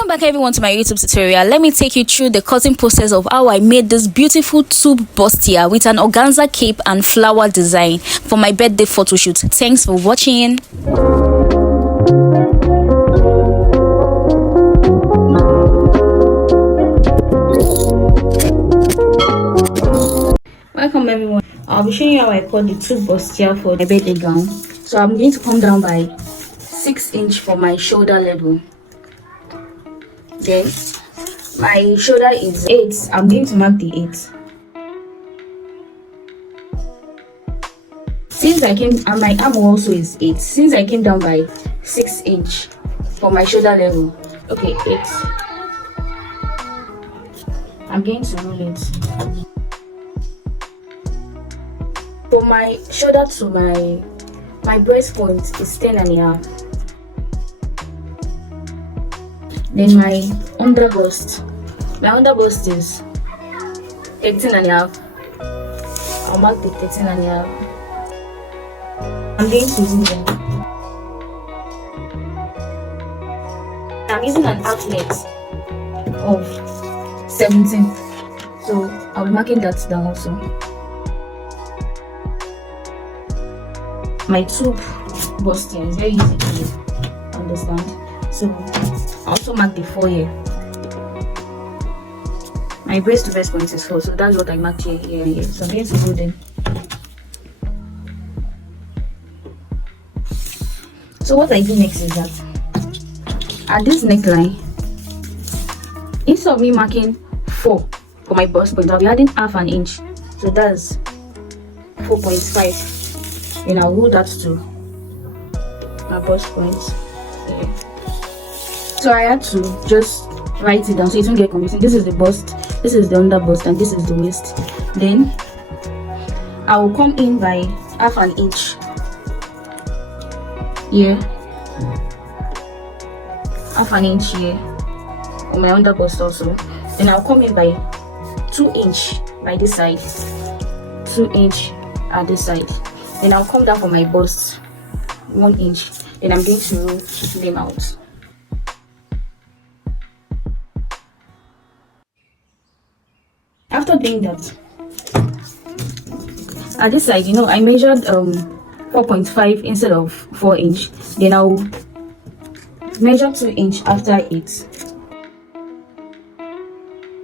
Welcome back everyone to my YouTube tutorial. Let me take you through the cutting process of how I made this beautiful tube bustier with an organza cape and flower design for my birthday photo shoot. Thanks for watching. Welcome everyone. I'll be showing you how I cut the tube bustier for the birthday gown. So I'm going to come down by 6 inch for my shoulder level. Then my shoulder is 8. I'm going to mark the 8. Since I came, and my arm also is 8. Since I came down by 6 inch for my shoulder level, okay, 8. I'm going to roll it. For my shoulder to my breast point is 10.5. Then my under bust is 13.5. I'll mark the 13.5. I'm going to do them. I'm using an outlet of 17, so I'll be marking that down also. My tube bustier is very easy to understand, so I also mark the 4 here. My breast to breast point is 4, so that's what I marked here. So I'm going to do them. So what I do next is that at this neckline, instead of me marking 4 for my bust point, I'll be adding half an inch, so that's 4.5. And I'll roll that to my bust point. Yeah. So I had to just write it down so it won't get confusing. This is the bust, this is the under bust, and this is the waist. Then I will come in by half an inch here, half an inch here on my under bust also. Then I'll come in by 2 inch by this side, 2 inch at this side. Then I'll come down for my bust 1 inch. Then I'm going to roll them out. After doing that, at this side, I measured 4.5 instead of 4 inch. Then I'll measure 2 inch after it.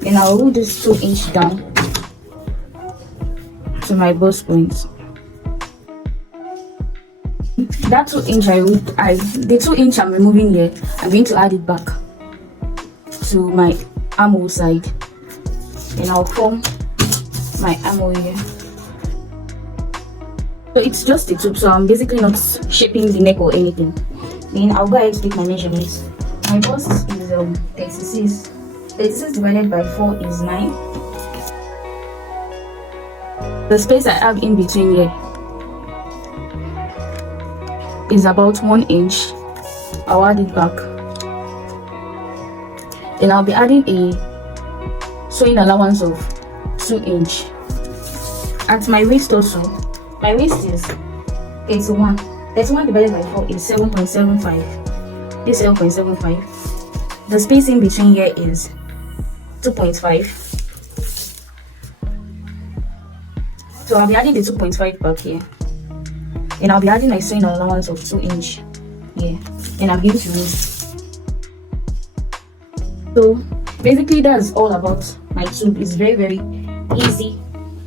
Then I'll roll this 2 inch down to my bust point. That 2 inch the 2 inch I'm removing here, I'm going to add it back to my armhole side. Then I'll form my armhole here. So it's just a tube, so I'm basically not shaping the neck or anything. Then I'll go ahead to take my measurements. My bust is 36. 36 divided by 4 is 9. The space I have in between here is about 1 inch. I'll add it back. Then I'll be adding a sewing allowance of 2 inch. At my waist also, my waist is 81. 31 divided by 4 is 7.75. This 7.75. The space in between here is 2.5. So I'll be adding the 2.5 back here. And I'll be adding my sewing allowance of 2 inch here. And I'm going to use. So basically that's all about my tube. It's very, very easy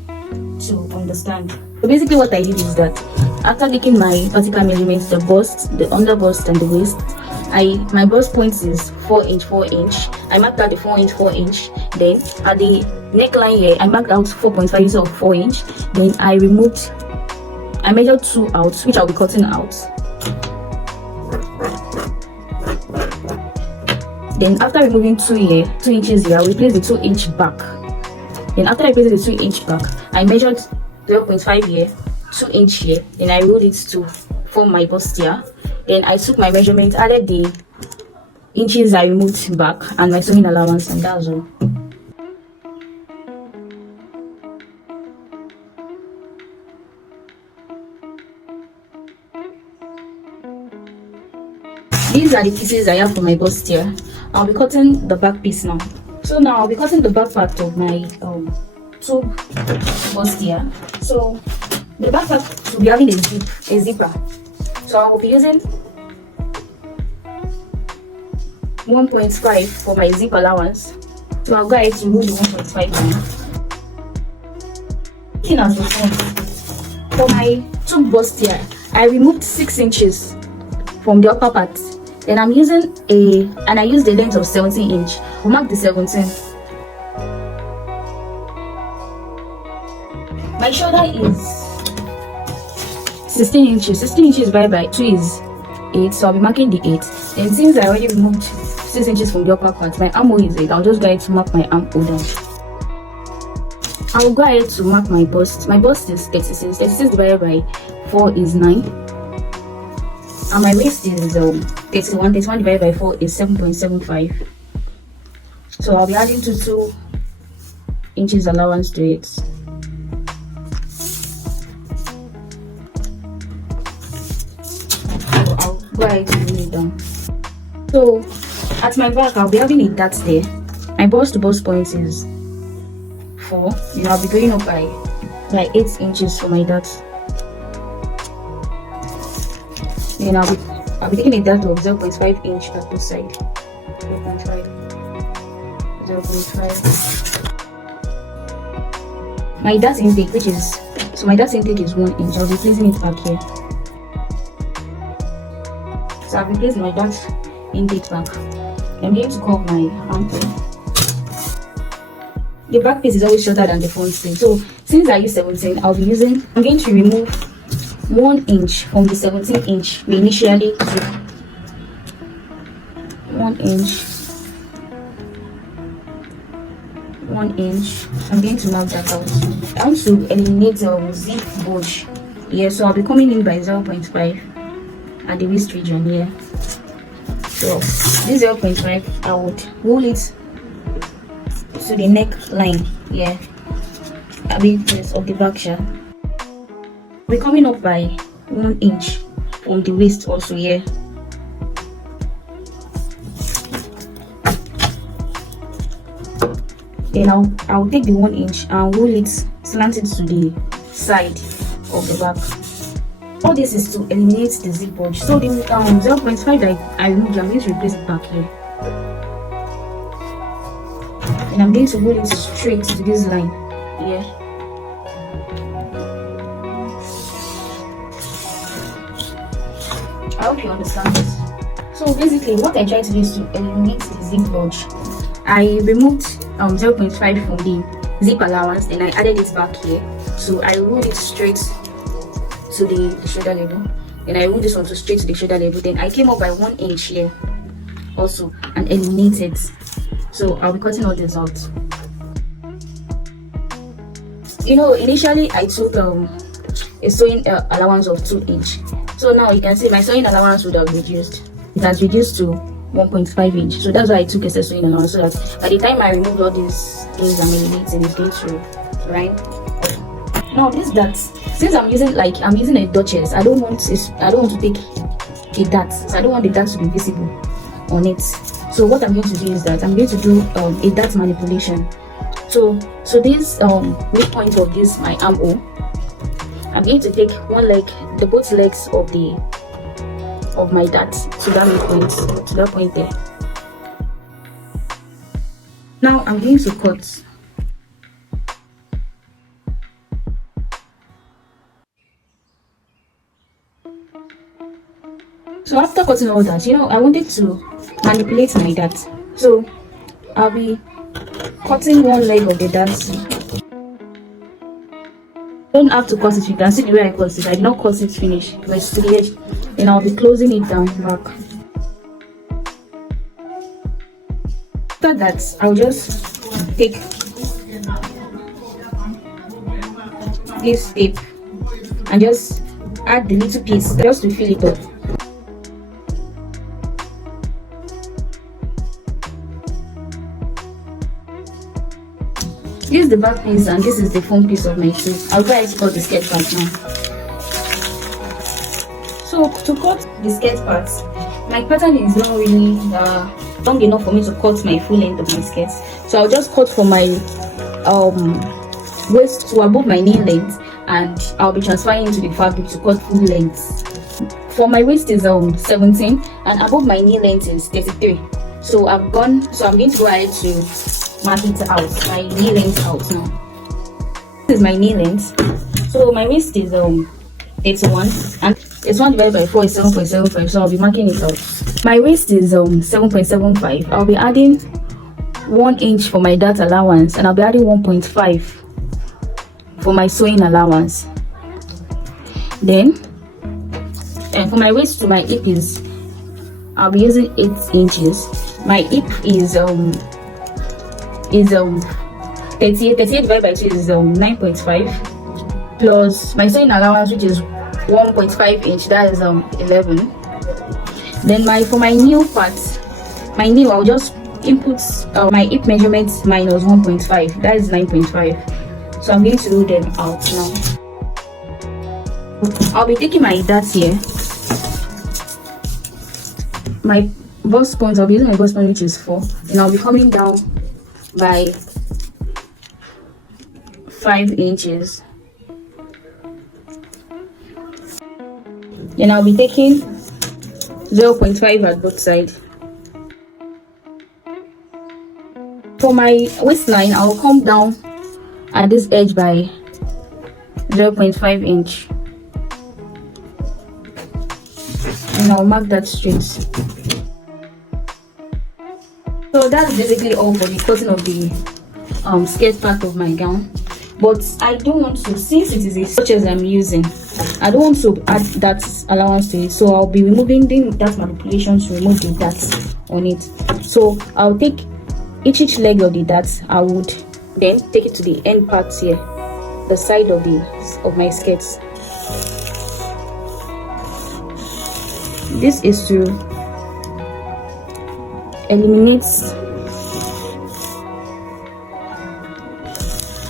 to understand. So basically what I did is that after taking my vertical measurements, the bust, the under bust, and the waist, my bust point is 4 inch. I marked out the 4 inch. Then at the neckline here, I marked out 4.5 instead of 4 inch. Then I measured 2 out, which I'll be cutting out. Then after removing 2 inches here, we place the 2 inch back. Then after I placed the 2 inch back, I measured 0.5 here, 2 inch here. Then I rolled it to form my bustier. Then I took my measurement, added the inches I removed back and my sewing allowance, and that's all. These are the pieces I have for my bustier. I'll be cutting the back piece now. So now I'll be cutting the back part of my tube bustier. So the back part will be having a zipper. So I will be using 1.5 for my zip allowance. So I'll go ahead to remove the 1.5 now. Looking at the front, for my tube bustier, I removed 6 inches from the upper part. Then I used the length of 17 inch. I'll mark the 17. My shoulder is 16 inches. 16 inches divided by 2 is 8, so I'll be marking the 8. Then since I already removed 6 inches from the upper part, my armhole is 8. I'll just go ahead to mark my armhole down. I'll go ahead to mark my bust. My bust is 36. 36 divided by 4 is 9. And my waist is 31. 31 divided by 4 is 7.75. So I'll be adding 2 inches allowance to it. So I'll go ahead to bring it down. So at my back, I'll be having a dart there. My bust to bust point is 4. Then I'll be going up by 8 inches for my dart. Then I'll be taking a dart of 0.5 inch at this side. 0.5. My dart intake, my dart intake is 1 inch. I'll be placing it back here. So I'll be placing my dart intake back. I'm going to curve my armpit. The back piece is always shorter than the front piece. So since I use 17, I'm going to remove 1 inch from the 17 inch we initially took. 1 inch. 1 inch. I'm going to mark that out. I want to eliminate the zip bulge. Yeah, so I'll be coming in by 0.5 at the waist region here. So this 0.5, I would roll it to the neckline. Yeah, a bit less of the back shaft. We're coming up by 1 inch from the waist also here. Then I'll take the 1 inch and roll it, slant it to the side of the back. All this is to eliminate the zip bulge. So the 0.5 that I removed, I'm going to replace it back here. And I'm going to roll it straight to this line here. I hope you understand this. So basically what I try to do is to eliminate the zip bulge. I removed 0.5 from the zip allowance, then I added it back here. So I rolled it straight to the shoulder level. Then I rolled this one straight to the shoulder level. Then I came up by 1 inch here also and eliminated. So I'll be cutting all this out. Initially I took a sewing allowance of 2 inch. So now you can see my sewing allowance would have reduced. It has reduced to 1.5 inch. So that's why I took a sewing allowance, so that by the time I removed all these things I'm eliminating, it's going to right. Now since I'm using a Duchess, I don't want to take a dart. So I don't want the dart to be visible on it. So what I'm going to do is that I'm going to do a dart manipulation. So this midpoint of this my armhole, I'm going to take both legs of my dart to that midpoint, to that point there. Now I'm going to cut. So after cutting all that, I wanted to manipulate my dart. So I'll be cutting one leg of the dart. Don't have to cut it. You can see the way I cut it. I did not cut it finish, but it's to the edge. Then I'll be closing it down back. After that, I'll just take this tape and just add the little piece just to fill it up. This is the back piece and this is the front piece of my shoe. I'll go ahead to cut the skirt part now. So to cut the skirt part, my pattern is not really long enough for me to cut my full length of my skirt. So I'll just cut from my waist to above my knee length, and I'll be transferring into the fabric to cut full length. For my waist is 17 and above my knee length is 33. So I'm going to go ahead to mark it out, my knee length out now. This is my knee length. So my waist is 81 and it's 1 divided by 4 is 7.75, so I'll be marking it out. My waist is 7.75. I'll be adding 1 inch for my dart allowance, and I'll be adding 1.5 for my sewing allowance. Then and for my waist to my hip is, I'll be using 8 inches. My hip is 38 divided by 2 is 9.5 plus my sewing allowance, which is 1.5 inch, that is 11. Then for my new part, my new, I'll just input my hip measurement minus 1.5, that is 9.5. So I'm going to do them out now. I'll be taking my darts here, my bust point, I'll be using my bust point, which is 4, and I'll be coming down by 5 inches. Then I'll be taking 0.5 at both sides. For my waistline, I'll come down at this edge by 0.5 inch. And I'll mark that straight. So that's basically all for the cutting of the skirt part of my gown. But I don't want to, since it is a such as I'm using, I don't want to add that allowance to it, so I'll be removing that manipulation to remove the darts on it. So I'll take each leg of the darts. I would then take it to the end part here, the side of my skirts. This is to eliminate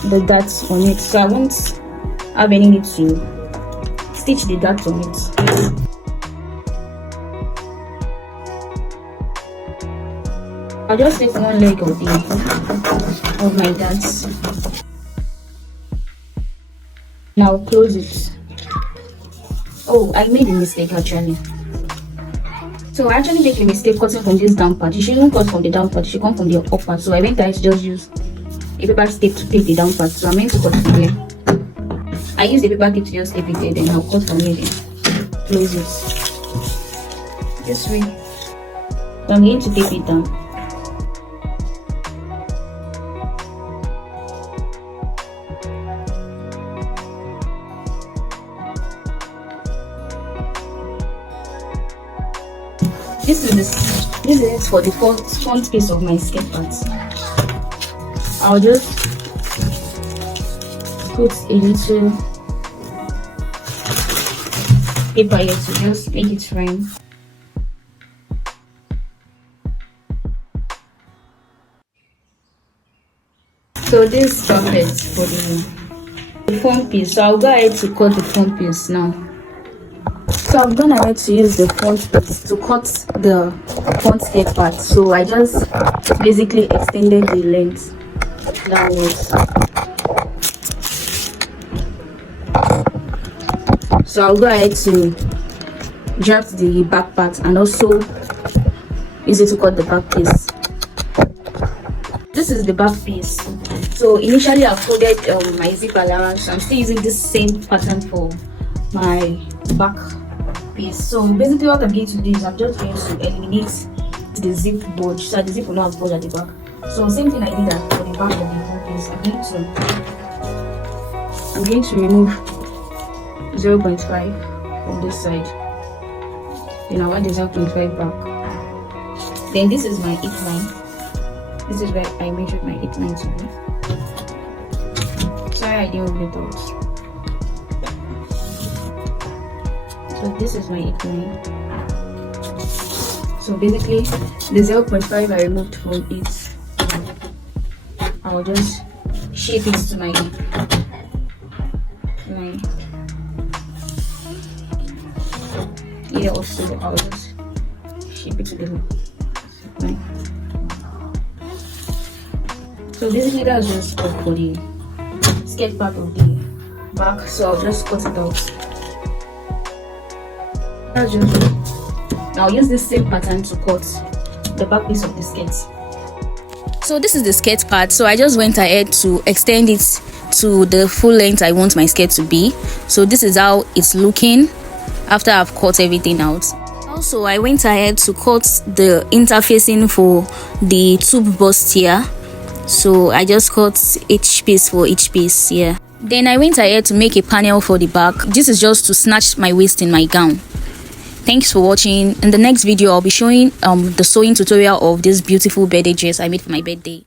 the darts on it, so I won't have any need to stitch the darts on it. I'll just take one leg of my darts. Now close it. Oh, I made a mistake actually. So I actually make a mistake cutting from this down part. You shouldn't cut from the down part, you should come from the up part. So I went ahead to just use a paper tape to tape the down part. So I'm meant to cut from here. I use the paper tape to just tape it there, then I'll cut from here, then close it this way. So I'm going to tape it down. This is it for the front piece of my skirt part. I'll just put a little paper here to just make it rhyme. So this is perfect for the front piece. So I'll go ahead to cut the front piece now. So I've gone ahead to use the front piece to cut the front skirt part. So I just basically extended the length downwards. So I'll go ahead to draft the back part and also use it to cut the back piece. This is the back piece. So initially I folded my zip allowance. I'm still using this same pattern for my back piece. So basically what I'm going to do is I'm just going to eliminate the zip bulge so the zip will not bulge at the back. So same thing I did for the back of the front piece. I'm going to remove 0.5 from this side. Then I'll add the 0.5 back. Then this is my hip line. This is where I measured my hip line to be. Sorry I didn't rub it out. So this is my hip line. So basically the 0.5 I removed from it, I'll just shape it to my line. Here also I'll just shape it to the line. So basically that's just all for the skirt part of the back, so I'll just cut it out. That's just it. Now I'll use this same pattern to cut the back piece of the skirt. So this is the skirt part, so I just went ahead to extend it to the full length I want my skirt to be. So this is how it's looking after I've cut everything out. Also, I went ahead to cut the interfacing for the tube bustier. So I just cut each piece for each piece here. Then I went ahead to make a panel for the back. This is just to snatch my waist in my gown. Thanks for watching. In the next video, I'll be showing the sewing tutorial of this beautiful birthday dress I made for my birthday.